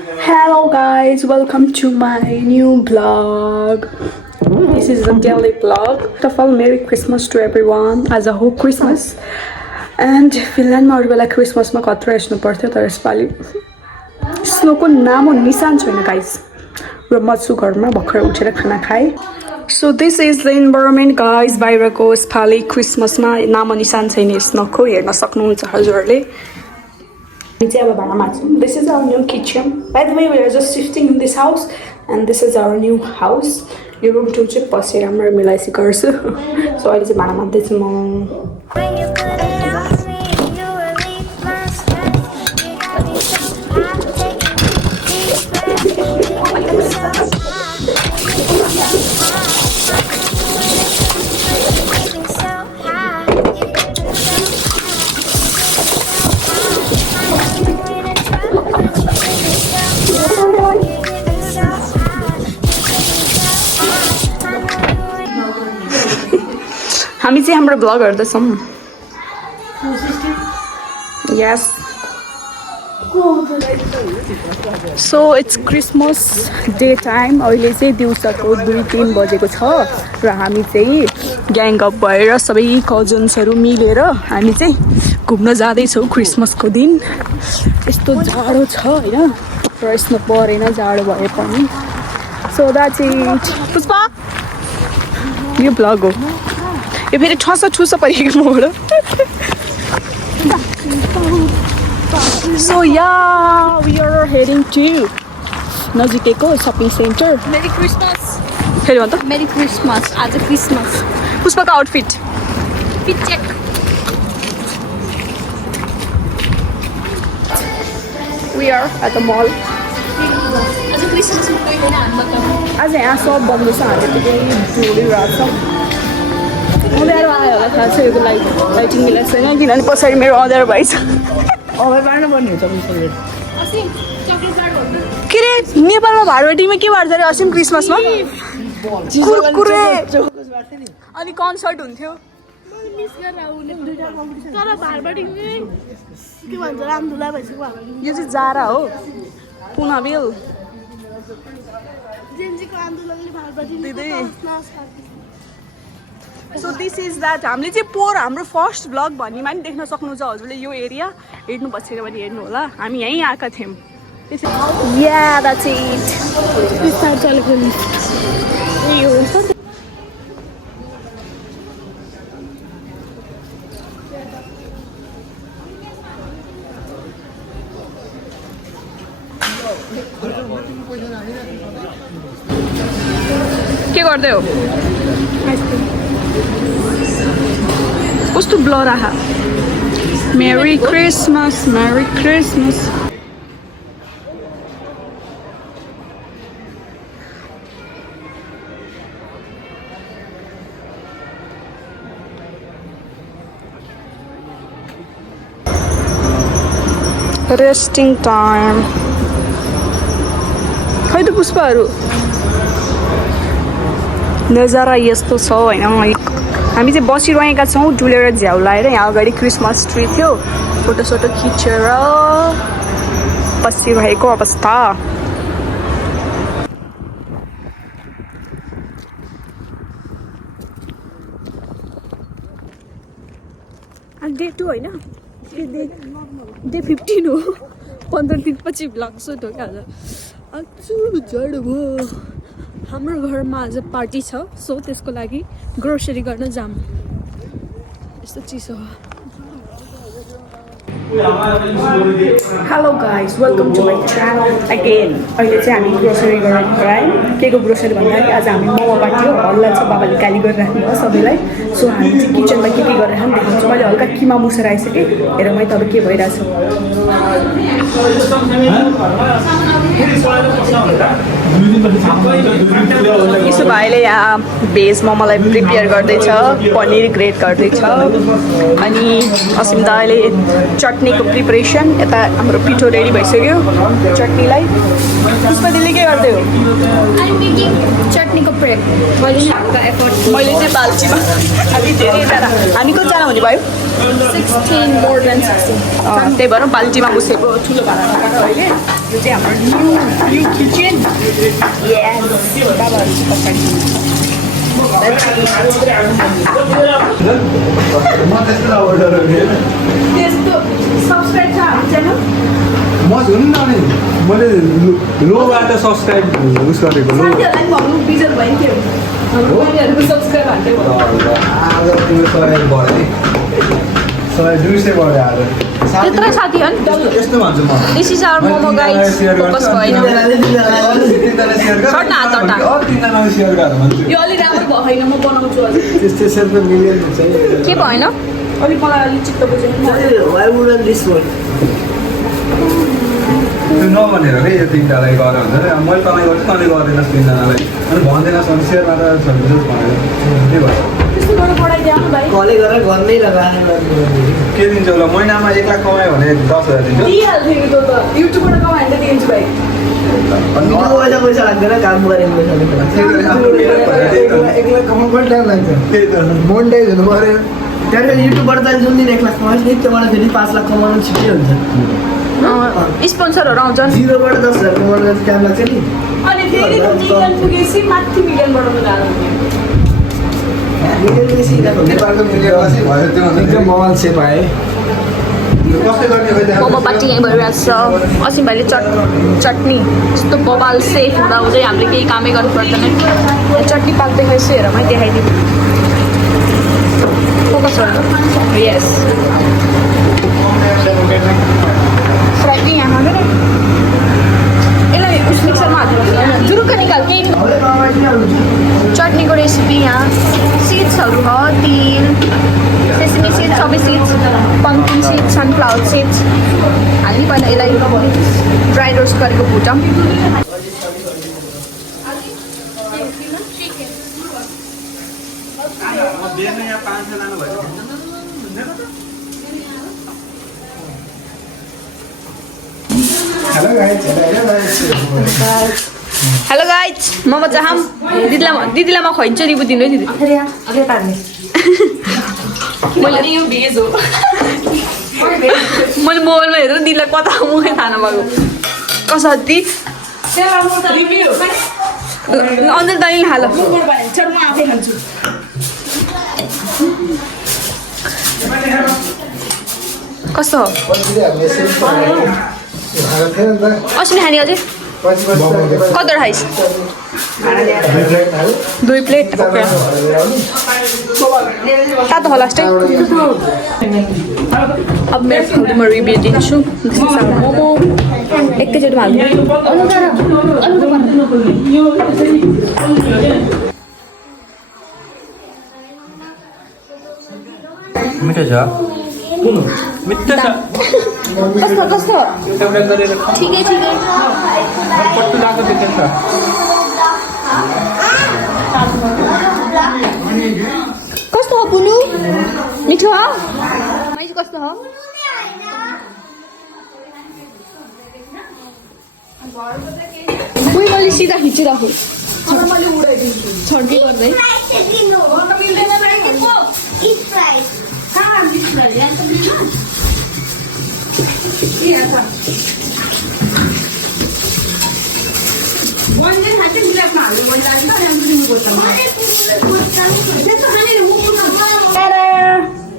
Hello guys, welcome to my new vlog. This is a daily vlog. First of all, Merry Christmas to everyone as a whole Christmas. And फिनल्यान्डमा अरू बेला क्रिसमसमा खतरा हेर्नु पर्थ्यो तर यसपालि स्नोको नाम हो निशान छैन गाइस र म छु घरमा भर्खर उठेर खाना खाएँ so this is the environment guys बाहिरको यसपालि क्रिसमसमा नाम निशान छैन स्नोको हेर्न सक्नुहुन्छ हजुरहरूले This is our new kitchen. By the way, we are just shifting in this house, and this is our new house. Your room to check passe ramra milaisi garchu. So I just bana maddaichu ma. हामी चाहिँ हाम्रो blog हेर्दैछौँ यस so it's Christmas day time अहिले चाहिँ दिउँसोको 2-3 बजेको छ र हामी चाहिँ ग्याङअप भएर सबै कजन्सहरू मिलेर हामी चाहिँ घुम्न जाँदैछौँ क्रिसमसको दिन यस्तो जाडो छ होइन र यस्तो परेन जाडो भए पनि सो द्याट्स इट पुष्पा यो ब्लग हो यो फेरि ठुस परेको मबाट so yeah we are heading to नजिकैको सपिङ सेन्टर मेरी क्रिसमस फेरि भन्छ मेरी क्रिसमस आज क्रिसमस पुष्पको outfit fit check we are at the mall आज क्रिसमसमा कोही पनि हाम्रो आज यहाँ सब बन्द छ हामी त्यही डोलिरहेको छौँ उनीहरू आयो होला थाहा छ यो लाइटिङ मिलाएको छैन किनभने पछाडि मेरो अँध्यारो भएछ के अरे नेपालमा भारवाटीमा के बार्छ अरे असिम क्रिसमसमा कुरकुरे अनि कन्सर्ट हुन्थ्यो यो चाहिँ जारा हो पुनबिल सो दिस इज द्याट हामीले चाहिँ पोहोर हाम्रो फर्स्ट ब्लग भन्नेमा नि देख्न सक्नुहुन्छ हजुरले यो एरिया हेर्नु बसेर पनि हेर्नु होला हामी यहीँ आएका थियौँ या द्याट्स इट चलेको के गर्दै हो कस्तो ब्लर आहा मेरी क्रिसमस रेस्टिङ टाइम खै त पुष्पहरू नजारा यस्तो छ होइन हामी चाहिँ बसिरहेका छौँ डुलेर झ्याउ लाएर यहाँ अगाडि क्रिसमस ट्री थियो फोटोसोटो खिचेर बसिरहेको अवस्था डे 2 होइन डे 15 हो 15 दिनपछि लाग्छ ढोका आज जाडो भयो हाम्रो घरमा आज पार्टी छ सो त्यसको लागि ग्रोसरी गर्न जाम यस्तो चिसो hello guys welcome to my channel again अहिले चाहिँ हामी ग्रोसरी गर्न गरायौँ के को ग्रोसरी भन्दाखेरि आज हामी मोमो पार्टी हो हल्ला छ बाबाले गाली गरिराख्नु भयो सबैलाई सो हामी चाहिँ किचनमा के गरिराख्नु देखाउँछु मैले हल्का किमा मुसेर आइसकेँ हेरौँ है तपाईँ के भइरहेछ यसो भाइले यहाँ भेज मोमोलाई प्रिपेयर गर्दैछ पनिर ग्रेट गर्दैछ अनि असिम दाले चटनीको प्रिपरेसन यता हाम्रो पिठो रेडी भइसक्यो चटनीलाई पुष्पा दिदीले के गर्दै हो चटनीको प्रेप मैले चाहिँ बाल्टीमा हामी धेरैजना हामी कतिजना हुने भयो 16 more than 16 त्यही भएर बाल्टीमा मुसेको ठुलो भाँडा अहिले यो चाहिँ हाम्रो न्यू किचन यस बाबाहरू चाहिँ पछाडि त्यस्तो सब्सक्राइब छ हाम्रो च्यानल म हुन्न नि मैले लोबाट सब्सक्राइब उस गरेको लो साथीहरूलाई पनि भन्नु बिजल भयो नि हाम्रो नानीहरूको सब्सक्राइब हान्दै भयो आज तिम्रो सय बढ्यो नि 100-200 बढ्यो आज त्यत्रो साथी हो नि यस्तो भन्छु म this is our momo guys focus भएन तिनजना सेयर गर सर्ट न हात हटा। तिनजना सेयर गर भन्छु यो अलि राम्रो भएन म बनाउँछु अलि त्यस्तो सेल्फ मिलियन हुन्छ के भएन अलि मलाई अलि चित्त बुझेन why wouldn't this work? त्यो नभनेर रे यो तिनजनालाई गर हुन्छ नि मैले तँलाई गर्छु तँले गरिदिनुहोस् तिनजनालाई अनि भन्दैनस् भने सेयर गरेर छ भनेर के भन्छ त्यस्तो गरेर पढाइदियो न भाइ कलै गरेर घरमै लगाएर के दिन्छ होला महिनामा 1 लाख कमायो भने 10,000 दिन्छ दिइहाल्थ्यो नि त युट्युबबाट कमायो भने त दिन्छु भाइ पैसा लाग्दैन काम गरेको एकलाई कमाउनु पनि टाइम लाग्छ त्यही त मोनिटाइज हुनु पऱ्यो त्यहाँदेखि युट्युबबाट त जुन दिन 1 लाख कमाएँ त्योबाट फेरि 5 लाख कमाउनु छिट्टै हुन्छ स्पोन्सरहरू आउँछन् 0बाट 10,000 कमाउनु टाइम लाग्छ नि अनि फेरि त मिलियन पुगेपछि माथि मिलियन बढाउनु गाह्रो मिलियन बेसी नेपालको मिलियनवासी भयो त्यो एकदम मोबाइल सेप आए कसले गर्ने हो मोमो पार्टी यहीँ भइरहेको छ असिम भाइले चटनी यस्तो बबाल सेफ हुँदा हुँदै हामीले केही कामै गर्नु पर्दैन चटनी पाक्दै यसो हेर मैले देखाइदिउँ फोकस गर्नु यस फ्राइडे यहाँ हाल्नु न यसलाई उस मिक्सरमा हाल्नु जुरुक्क निकाल केही चटनीको रेसिपी यहाँ सिड्सहरू हो तिल सेसमी सिड्स सबै seeds pumpkin seeds sunflower seeds हाल्नु पहिला यसलाई ड्राई रोस्ट गरेको भुटौँ hello guys hello guys momo चाहम दिदीलाई म खुवाइन्छु नि बुझिदिनु है दिदी मैले यो भेज हो मैले मोबाइलमा हेरेर दिदीलाई कता मुखै थाहा नभएको कसरी अन्त तैँले हाल म आफै खान्छु कस्तो हो अस्ति खाने अझै कति खाइस् 2 प्लेट ओके तातो होला लास्टै अब मेरो फुड म रिभ्यू दिन्छु मोमो एकैचोटिमा हाल्नु मिठो छ मिठो छ कस्तो कस्तो ठिकै ठिकै पट्टु लाग्दो देख्छ कस्तो हो पुनु मिठो हो माइज कस्तो हो उही मैले सिधा खिचिराखु छड्के गर्दै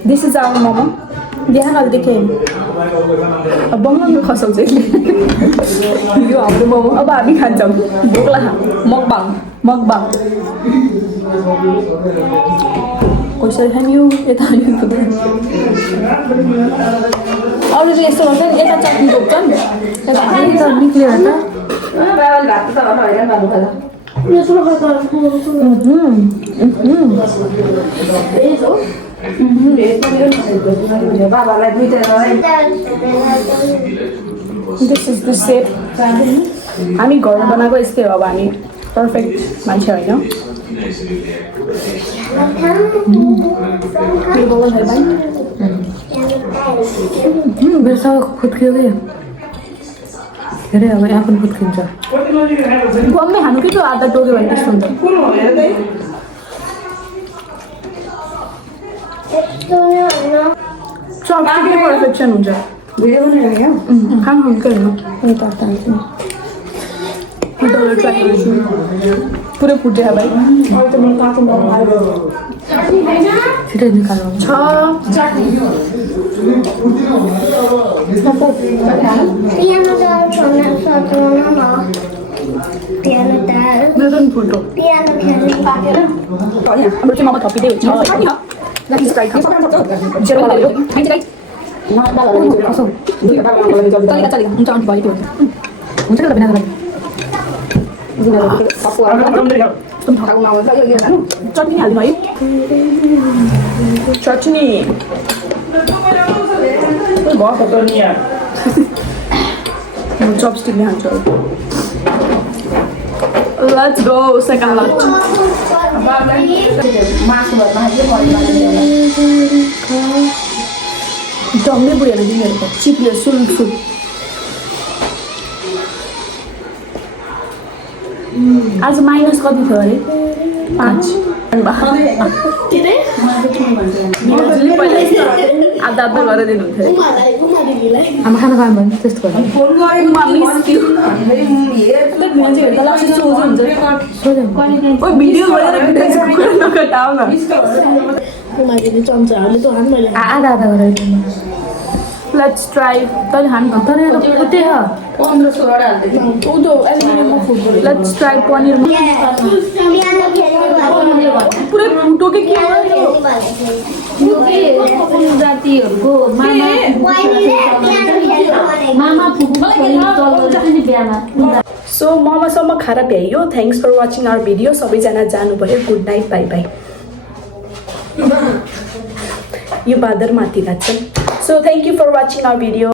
दिस इज आवर मोमो बिहान अलि देखेँ अब बङ्गालमा खसाउँछ यो हाम्रो मोमो अब हामी खान्छौँ भोकला मकबाङ मकबाङ कसरी खाने यता अरू चाहिँ यस्तो गर्छ नि यता चटनी बोक्छन् यता हामी त निक्लियो त भात त हैरान गर्नु दिस इज द सेप हामी घरमा बनाएको यस्तै हो अब हामी पर्फेक्ट मान्छे होइन मेरो सब फुत्कियो कि धेरै अब यहाँ पनि फुत्किन्छ गम्मै खानु कि त्यो आधा टोक्यो भने त्यस्तो हुन्छ चटनी पर्फेक्सन हुन्छ भिडियो बनाएर क्या खानु हुँदैन अनि त हाल्छु डलर ट्राई गर्छु पुरै फुट्यो भाइ अरू त मैले काँचो बनाउनु छिटो निकाल्नु छ Piano dal sotto no. Piano dal. मेरो पनि फुट्यो Piano खेल्नु पाकेर हाम्रो चाहिँ मोमो थपिँदै हुन्छ होइन ल स्प्राइट खाऊ जेरो वाला हो खाइन्छ गाइस कसो चलेगा चलेगा हुन्छ आउनु भयो त्यो हुन्छ ल बिना लागि चटनी हाल्नु है चटनी म चपस्टिकले हाल्छु लेट्स गो सेकेन्ड लन्च डङ्गै बुढीहरू दिनेहरूको चिप्ले सुन फुड आज माइनस कति थियो अरे 5 आधा आधा गरेर दिनुहुन्थ्यो आमा खाना खानु भने त्यस्तो गर्नु भिडियो नकटाउ न उनीहरूले चम्चाहरूले त हान मैले आधा आधा गरेर लेट्स ट्राई तैँले हान्नु तर यहाँ त फुटे छ लेट्स ट्राई पनिर Piano खेल्नु पुरै फुटो के के जातिहरूको मामा फुपू बिहामा सो मोमोसम्म खाएर भ्याइयो thanks for watching our video सबैजना जानुभयो गुड नाइट बाई बाई यो बादर माथि लाग्छ so thank you for watching our video